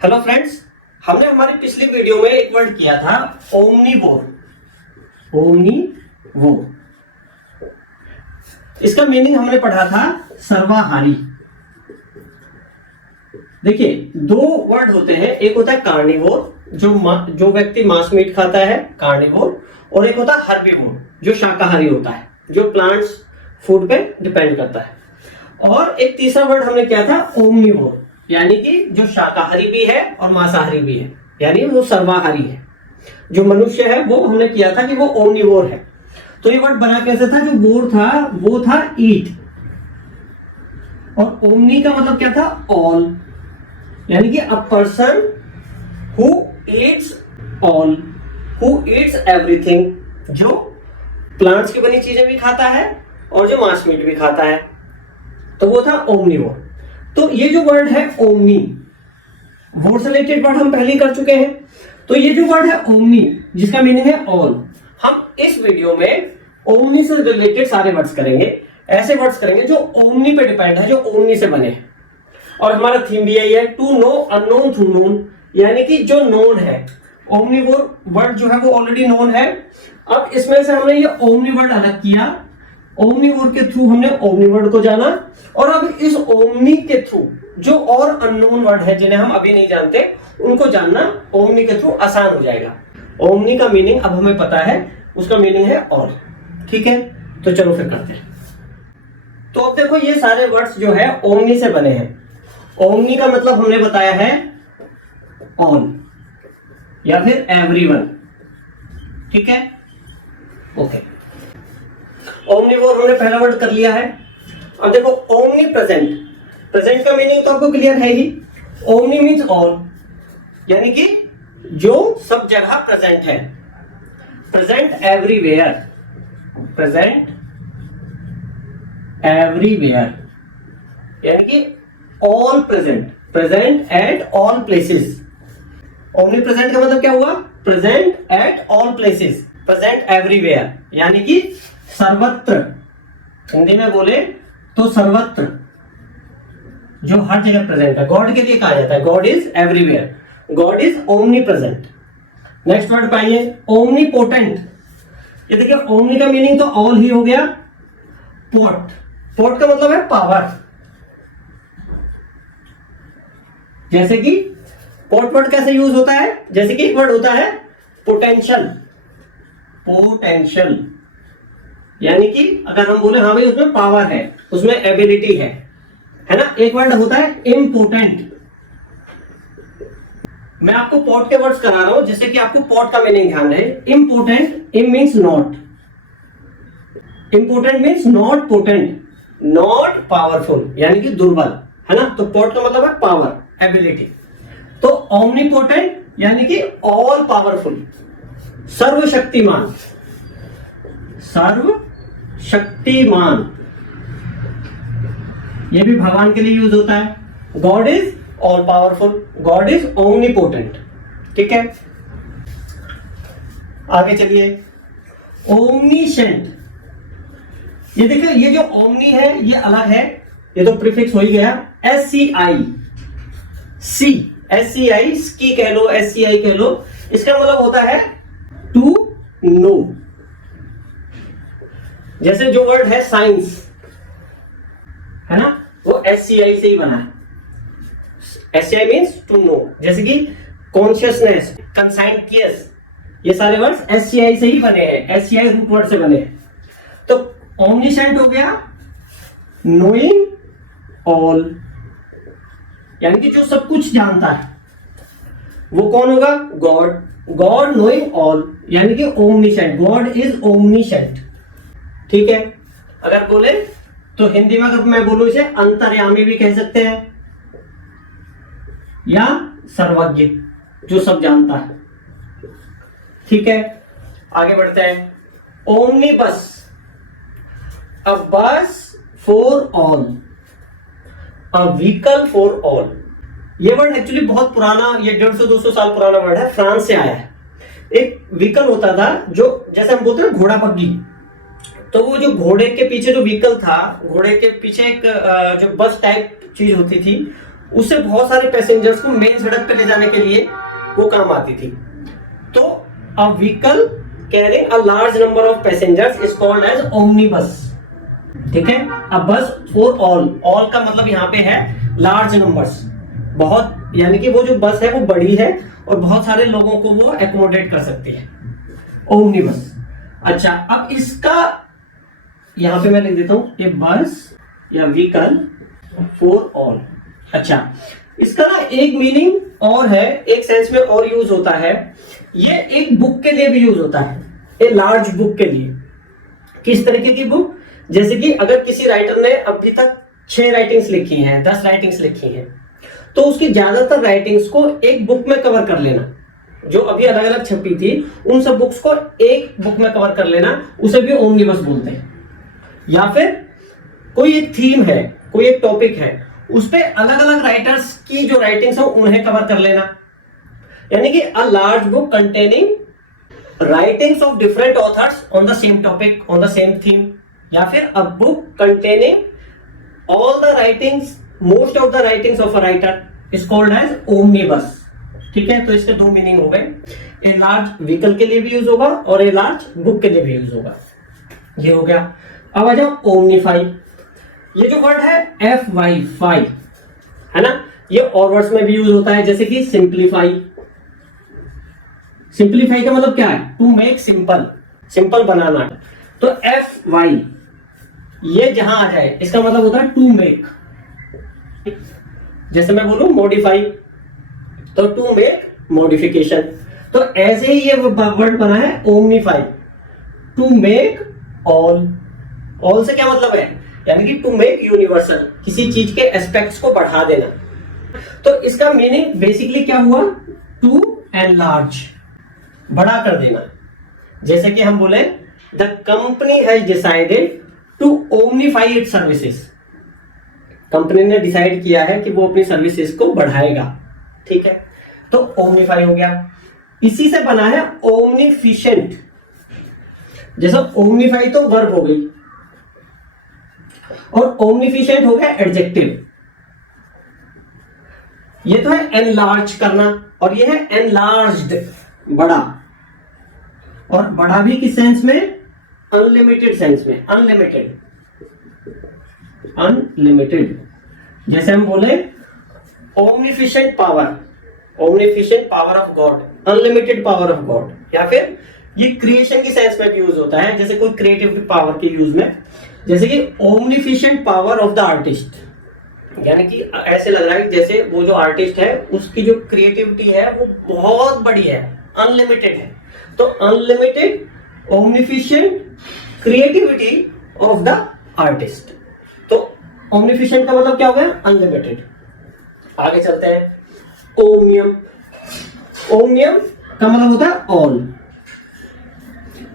Hello friends, हमने हमारी पिछली वीडियो में एक वर्ड किया था ओमनीवोर। ओमनीवोर इसका मीनिंग हमने पढ़ा था सर्वाहारी। देखिए, दो वर्ड होते हैं, एक होता है कार्निवोर जो व्यक्ति मांस मीट खाता है, कार्निवोर, और एक होता है हर्बीवोर जो शाकाहारी होता है, जो प्लांट्स फूड पे डिपेंड करता है। और एक तीसरा वर्ड हमने किया था ओमनीवोर, यानी कि जो शाकाहारी भी है और मांसाहारी भी है, यानी वो सर्वाहारी है। जो मनुष्य है वो हमने किया था कि वो ओमनीवोर है। तो ये वर्ड बना कैसे था? जो वोर था वो था ईट, और ओमनी का मतलब क्या था? ऑल, यानी कि a person who Yeats all, who Yeats everything, जो प्लांट्स की बनी चीजें भी खाता है और जो मांस मीट भी खाता है, तो वो था ओमनीवोर। तो ये जो वर्ड है ओमनी, वोर से रिलेटेड वर्ड हम पहले कर चुके हैं। तो ये जो वर्ड है ओमनी, जिसका मीनिंग है ऑल, हम इस वीडियो में ओमनी से रिलेटेड सारे वर्ड्स करेंगे। ऐसे वर्ड्स करेंगे जो ओमनी पे डिपेंड है, जो ओमनी से बने हैं। और हमारा थीम भी यही है, to know unknown through known, यानी कि जो नोन है। ओमनीवोर वर्ड जो है वो ऑलरेडी नोन है। अब इसमें से हमने ये ओमनी वर्ड अलग किया, ओमनीवोर के थ्रू हमने ओमनी वर्ड को जाना, और अब इस ओमनी के थ्रू जो और अननोन वर्ड है जिन्हें हम अभी नहीं जानते, उनको जानना ओमनी के थ्रू आसान हो जाएगा। ओमनी का मीनिंग अब हमें पता है, उसका मीनिंग है ऑल। ठीक है, तो चलो फिर करते हैं। तो अब देखो, ये सारे वर्ड्स जो है ओमनी से बने हैं। ओमनी का मतलब हमने बताया है ऑल या फिर एवरीवन। ठीक है, ओके। ओमनीवोर हमने पहला वर्ड कर लिया है। अब देखो, ओमनी प्रेजेंट, प्रेजेंट का मीनिंग तो आपको क्लियर है ही। ओमनी मीन्स ऑल, यानी कि जो सब जगह प्रेजेंट है। प्रेजेंट एवरीवेयर, प्रेजेंट एवरीवेयर, यानी कि all present, present at all places. Omni present का मतलब क्या हुआ? Present at all places, present everywhere, यानी कि सर्वत्र। हिंदी में बोले तो सर्वत्र, जो हर जगह प्रेजेंट है। गॉड के लिए कहा जाता है God is everywhere, God is omni present. Next word पाइए, ओमनी पोटेंट। ये देखिए, ओमनी का मीनिंग तो ऑल ही हो गया। पोट, पोट का मतलब है पावर। जैसे कि पोट वर्ड कैसे यूज होता है? जैसे कि एक वर्ड होता है पोटेंशियल, पोटेंशियल, यानी कि अगर हम बोले हाँ भाई उसमें पावर है, उसमें एबिलिटी है ना। एक वर्ड होता है इम्पोर्टेंट। मैं आपको पॉट के वर्ड्स करा रहा हूं जिससे कि आपको पॉट का मीनिंग ध्यान रहे। इम्पोर्टेंट, इम means not, important means not potent, not powerful, यानी कि दुर्बल, है ना। तो पॉट का मतलब है पावर, एबिलिटी। तो ओमनीपोटेंट यानी कि ऑल पावरफुल, सर्वशक्तिमान, सर्वशक्तिमान, ये भी भगवान के लिए यूज होता है। God is all powerful, God is omnipotent. ठीक है, आगे चलिए। ओमनीशेंट, ये देखिए, ये जो ओमनी है ये अलग है, ये तो प्रीफिक्स हो ही गया। SCI, सी, SCI, स्की कह लो, SCI कह लो, इसका मतलब होता है टू नो। जैसे जो वर्ड है साइंस, है ना, वो SCI से ही बना है। SCI means to know. जैसे कि कॉन्शियसनेस, कंसाइंटियस, ये सारे वर्ड्स SCI से ही बने हैं, SCI रूट वर्ड से बने हैं। तो ओमनीसेंट हो गया नोइंग ऑल, यानी कि जो सब कुछ जानता है। वो कौन होगा? गॉड, गॉड नोइंग ऑल, यानी कि ओमनीसेंट, गॉड इज ओमनीसेंट। ठीक है, अगर बोले तो हिंदी में अगर मैं बोलूं इसे अंतर्यामी भी कह सकते हैं, या सर्वज्ञ, जो सब जानता है। ठीक है, आगे बढ़ते हैं। ओमनी बस, अ बस for all, a vehicle for all. ये वर्ड एक्चुअली बहुत पुराना, ये 150-200 साल पुराना वर्ड है, फ्रांस से आया है। एक व्हीकल होता था जो, जैसे हम बोलते हैं घोड़ा बग्गी, तो वो जो घोड़े के पीछे जो व्हीकल था, घोड़े के पीछे एक जो बस टाइप चीज होती थी, उससे बहुत सारे पैसेंजर्स को मेन सड़क पे ले जाने के लिए वो काम आती थी। तो a vehicle carrying a large number of passengers is called as omnibus. ठीक है, अ बस फॉर ऑल, ऑल का मतलब यहाँ पे है लार्ज नंबर्स, बहुत, यानी कि वो जो बस है वो बड़ी है और बहुत सारे लोगों को वो एकोमोडेट कर सकती है, ओमनीबस। अच्छा, अब इसका यहां पे मैं लिख देता हूं, ए बस या व्हीकल फॉर ऑल। अच्छा, इसका ना एक मीनिंग और है, एक सेंस में और यूज होता है, ये एक बुक के लिए भी यूज होता है, ए लार्ज बुक के लिए। किस तरीके की बुक? जैसे कि अगर किसी राइटर ने अभी तक 6 राइटिंग्स लिखी हैं, 10 राइटिंग्स लिखी हैं, तो उसकी ज्यादातर राइटिंग्स को एक बुक में कवर कर लेना, जो अभी अलग अलग छपी थी उन सब बुक्स को एक बुक में कवर कर लेना, उसे भी ओमनीबस बोलते हैं। या फिर कोई एक थीम है, कोई एक टॉपिक है, उस पे अलग अलग राइटर्स की जो राइटिंग्स हो उन्हें कवर कर लेना, यानी कि a large book containing writings of different authors on the same topic, on the same theme. या फिर a book containing all the writings, most of the writings of a writer is called as omnibus. ठीक है, तो इसके 2 meaning हो गए, a large vehicle के लिए भी यूज होगा और ए लार्ज बुक के लिए भी यूज होगा। ये हो गया। अब आ जाओ ओमनीफाई। ये जो वर्ड है FY, फाई, है ना, ये और वर्ड्स में भी यूज होता है, जैसे कि सिंप्लीफाई। सिंप्लीफाई का मतलब क्या है? टू मेक सिंपल, सिंपल बनाना। तो FY ये जहां आ जाए इसका मतलब होता है टू मेक। जैसे मैं बोलूं मॉडिफाई, तो टू मेक मॉडिफिकेशन। तो ऐसे ही ये वर्ड बना है ओमनीफाई, टू मेक ऑल। ऑल से क्या मतलब है? यानी कि टू मेक यूनिवर्सल, किसी चीज के एस्पेक्ट्स को बढ़ा देना। तो इसका मीनिंग बेसिकली क्या हुआ? टू एनलार्ज, बड़ा कर देना। जैसे कि हम बोले the company has decided to omnify its services. Company ने डिसाइड किया है कि वो अपनी सर्विसेज को बढ़ाएगा। ठीक है, तो ओमनीफाई हो गया। इसी से बना है ओमनीफिशिएंट। जैसा ओमनीफाई तो वर्ब हो गई और ओमनीफिशिएंट हो गया एडजेक्टिव। ये तो है एनलार्ज करना और ये है एनलार्ज्ड, बड़ा। और बड़ा भी किस सेंस में? अनलिमिटेड सेंस में। Unlimited, unlimited. जैसे हम बोले omnificent power, omnificent power of God, unlimited power of God. या फिर ये क्रिएशन की सेंस में भी यूज होता है, जैसे कोई क्रिएटिव पावर के यूज में, जैसे कि ओमनीफिशिएंट पावर ऑफ द आर्टिस्ट। यानी कि ऐसे लग रहा है कि जैसे वो जो आर्टिस्ट है उसकी जो क्रिएटिविटी है वो बहुत बड़ी है, अनलिमिटेड है। तो unlimited omnificent creativity of the artist. तो ओमनीफिशिएंट का मतलब क्या हो गया? अनलिमिटेड। आगे चलते हैं। ओमनियम। ओमनियम का मतलब होता है ऑल।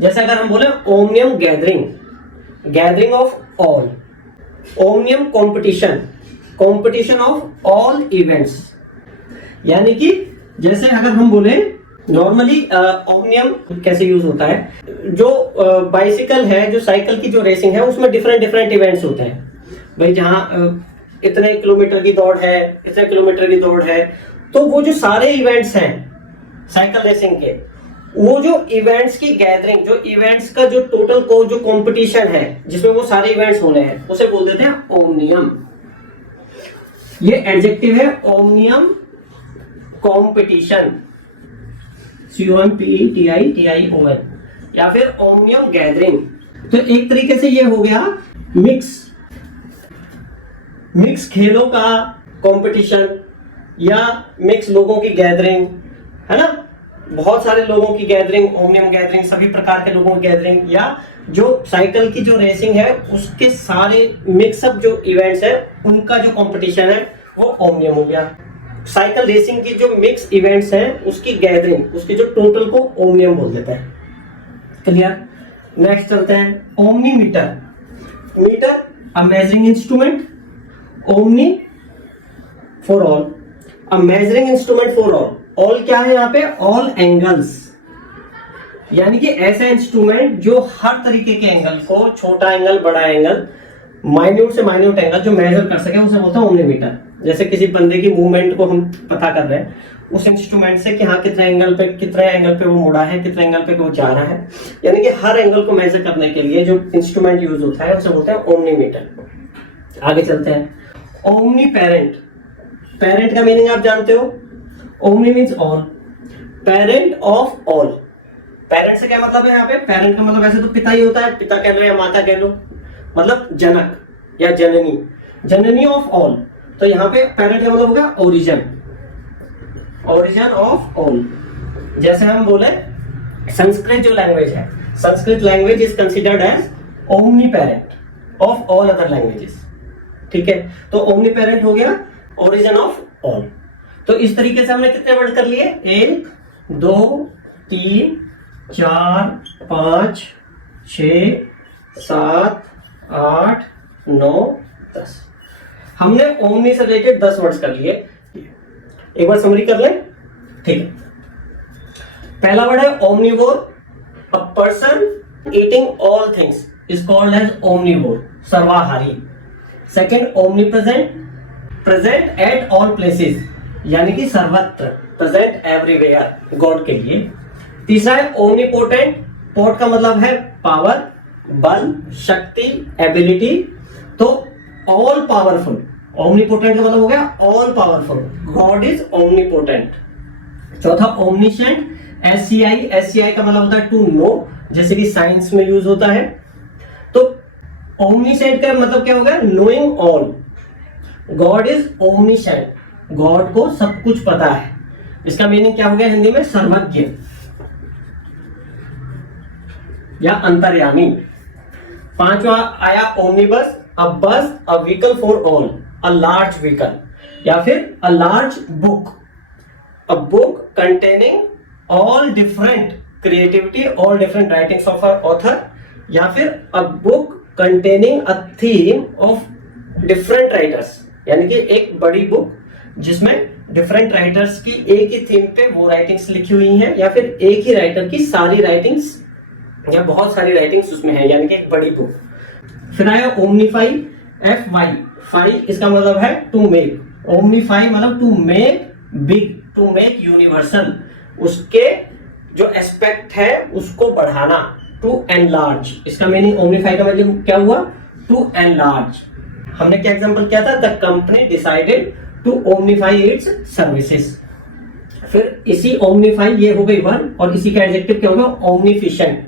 जैसे अगर हम बोले omnium gathering, gathering of all. Omnium competition, competition of all events. यानी कि जैसे अगर हम बोले नॉर्मली ओमनियम कैसे यूज होता है, जो बाइसिकल है, जो साइकिल की जो रेसिंग है, उसमें डिफरेंट डिफरेंट इवेंट्स होते हैं भाई। जहां इतने किलोमीटर की दौड़ है, इतने किलोमीटर की दौड़ है, तो वो जो सारे इवेंट्स हैं साइकिल रेसिंग के, वो जो इवेंट्स की गैदरिंग, जो इवेंट्स का जो टोटल को जो कंपटीशन है जिसमें वो सारे इवेंट्स होने हैं, उसे बोल देते हैं ओमनियम। ये एडजेक्टिव है ओमनियम कंपटीशन, COMPETITION, या फिर ओमनियम गैदरिंग। तो एक तरीके से ये हो गया मिक्स, मिक्स खेलों का कंपटीशन या मिक्स लोगों की गैदरिंग, है ना, बहुत सारे लोगों की गैदरिंग, ओमनियम गैदरिंग, सभी प्रकार के लोगों की गैदरिंग, या जो साइकिल की जो रेसिंग है उसके सारे मिक्सअप जो इवेंट्स है उनका जो कंपटीशन है वो ओमनियम हो गया। साइकिल रेसिंग की जो मिक्स इवेंट्स हैं उसकी गैदरिंग, उसके जो टोटल को ओमनियम बोल देता है। क्लियर? नेक्स्ट चलते हैं omnimeter. Meter a measuring instrument, omni for all, a measuring instrument for all. All क्या है यहाँ पे? ऑल एंगल्स, यानी कि ऐसा इंस्ट्रूमेंट जो हर तरीके के एंगल को, छोटा एंगल, बड़ा एंगल, माइन्यूट से माइन्यूट एंगल जो मेजर कर सके, उसे बोलते हैं ओमनीमीटर। जैसे किसी बंदे की मूवमेंट को हम पता कर रहे हैं उस इंस्ट्रूमेंट से कि हाँ कितने एंगल पे वो मुड़ा है, कितने एंगल पे वो जा रहा है, यानी कि हर एंगल को मेजर करने के लिए जो इंस्ट्रूमेंट यूज होता है उसे बोलते हैं ओमनीमीटर। आगे चलते हैं। ओमनी पेरेंट, पेरेंट का मीनिंग आप जानते हो, omni means all, parent of all. Parent से क्या मतलब है यहाँ पे, पेरेंट का मतलब वैसे तो पिता ही होता है, पिता कह लो या माता कह लो, मतलब जनक या जननी, जननी ऑफ ऑल। तो यहाँ पे पेरेंट का मतलब होगा ओरिजिन, ओरिजिन ऑफ ऑल। जैसे हम बोले संस्कृत जो लैंग्वेज है, Sanskrit language is considered as omni parent of all other languages. ठीक है, तो ओमनी पेरेंट हो गया ओरिजिन ऑफ ऑल। तो इस तरीके से हमने कितने वर्ड कर लिए, 1 2 3 4 5 6 7 8 9 10। हमने ओमनी से रिलेटेड 10 वर्ड्स कर लिए। एक बार समरी कर लें। ठीक है, पहला वर्ड है omnivore. A person eating all things is called as omnivore, सर्वाहारी। Second omnipresent, present at all places, यानी कि सर्वत्र, प्रेजेंट एवरीवेयर, गॉड के लिए। तीसरा है ओमनीपोटेंट, पोट का मतलब है पावर, बल, शक्ति, एबिलिटी, तो ऑल पावरफुल। ओमनीपोटेंट का मतलब हो गया all powerful, God is omnipotent. चौथा ओमनिशेंट, SCI, SCI का मतलब होता है टू नो, जैसे कि साइंस में यूज होता है। तो ओमनिशेंट का मतलब क्या होगा, knowing all, God is omniscient, God को सब कुछ पता है। इसका मीनिंग क्या हो गया हिंदी में, सर्वज्ञ या अंतर्यामी। पांचवा आया ओमनीबस, अ बस, a vehicle for all, a large vehicle, या फिर अ large book, a book containing all different creativity, all different writings of a author, या फिर a book containing a theme of different writers, यानी कि एक बड़ी बुक जिसमें डिफरेंट राइटर्स की एक ही थीम पे वो राइटिंग्स लिखी हुई हैं, या फिर एक ही राइटर की सारी राइटिंग्स या बहुत सारी राइटिंग्स उसमें है, यानी कि एक बड़ी बुक। फिर आया ओमनीफाई, FY, फाई इसका मतलब है टू मेक। ओमनीफाई मतलब to make big, to make universal, उसके जो एस्पेक्ट है उसको बढ़ाना, टू एनलार्ज। इसका मीनिंग ओमनीफाई का मतलब क्या हुआ, टू एनलार्ज। हमने क्या एग्जांपल किया था, the company decided to omnify its services. फिर इसी ओमनीफाई, ये हो गई वन, और इसी का एडजेक्टिव क्या होगा, omnificent,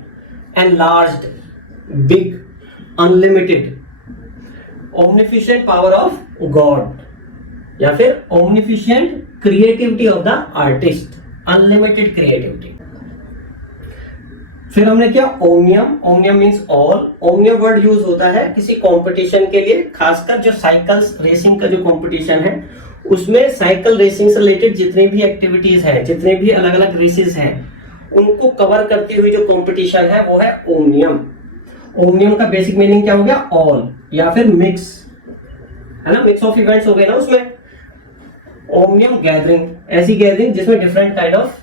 enlarged, big, unlimited, omnificent power of God, या फिर omnificent creativity of the artist, unlimited creativity. फिर हमने क्या, omnium, omnium means all. Omnium word use होता है किसी कंपटीशन के लिए, खासकर जो साइकिल्स रेसिंग का जो कंपटीशन है उसमें साइकिल रेसिंग से रिलेटेड जितनी भी एक्टिविटीज है, जितने भी अलग अलग रेसेस हैं, उनको कवर करती हुई जो कंपटीशन है वो है ओमनियम। ओमनियम का बेसिक मीनिंग क्या हो गया, ऑल, या फिर मिक्स, है ना, मिक्स ऑफ इवेंट्स हो गए ना उसमें। ओमनियम गैदरिंग, ऐसी गैदरिंग जिसमें डिफरेंट काइंड ऑफ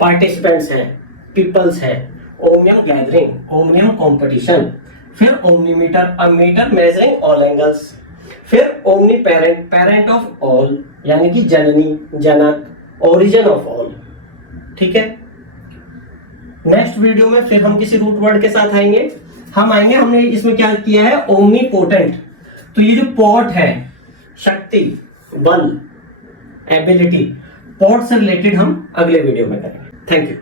पार्टिसिपेंट्स हैं, पीपल्स है, ओमनियम गैदरिंग, ओमनियम कंपटीशन। फिर ओमनीमीटर, अ मीटर मेजरिंग ऑल एंगल्स। फिर omni parent, parent of all, यानी कि जननी, जनक, ओरिजिन ऑफ ऑल। ठीक है, नेक्स्ट वीडियो में फिर हम किसी रूट वर्ड के साथ आएंगे। हमने इसमें क्या किया है, ओमनीपोटेंट। तो ये जो पॉट है, शक्ति, बल, एबिलिटी, पॉट से रिलेटेड हम अगले वीडियो में करेंगे। Thank you.